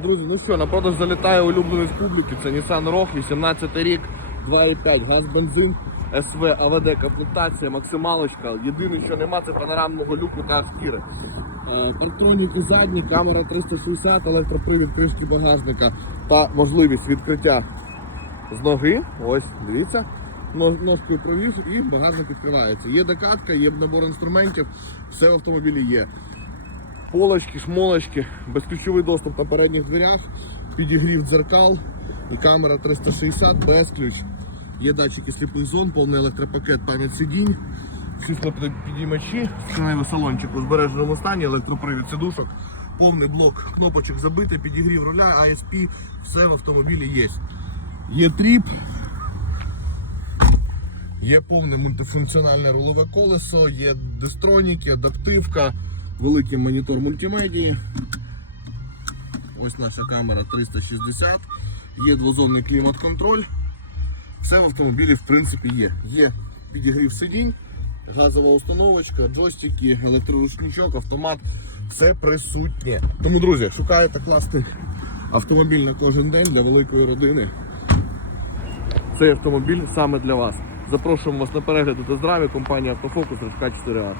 Друзі, ну що, на продаж залітає улюблений з публіки. Це Nissan Rogue, 18 рік, 2,5, газ, бензин, СВ, АВД, комплектація, максималочка. Єдине, що нема, це панорамного люку та шкіри. Е, задні, камера 360, електропривід кришки багажника та можливість відкриття з ноги. Ось, дивіться. Ножкою провіз і багажник відкривається. Є докатка, є набор інструментів, все в автомобілі є. Полочки, шмолочки, безключовий доступ на передніх дверях, підігрів дзеркал і камера 360 без ключ. Є датчики сліпих зон, повний електропакет, пам'ять сидінь, підіймачі, сканевий салончик у збереженому стані, електропривід сидушок, повний блок кнопочок забитий, підігрів руля, ISP, все в автомобілі є. Є тріп, Є повне мультифункціональне рулове колесо, є дистроніки, адаптивка, великий монітор мультимедії. Ось наша камера 360, є двозонний клімат-контроль. Все в автомобілі в принципі є. Є підігрів сидінь, газова установочка, джойстики, електроручничок, автомат. Все присутнє. Тому, друзі, шукаєте класний автомобіль на кожен день для великої родини. Цей автомобіль саме для вас. Запрошуємо вас на перегляд у тест-драйві компанії Автофокус РФК 4А.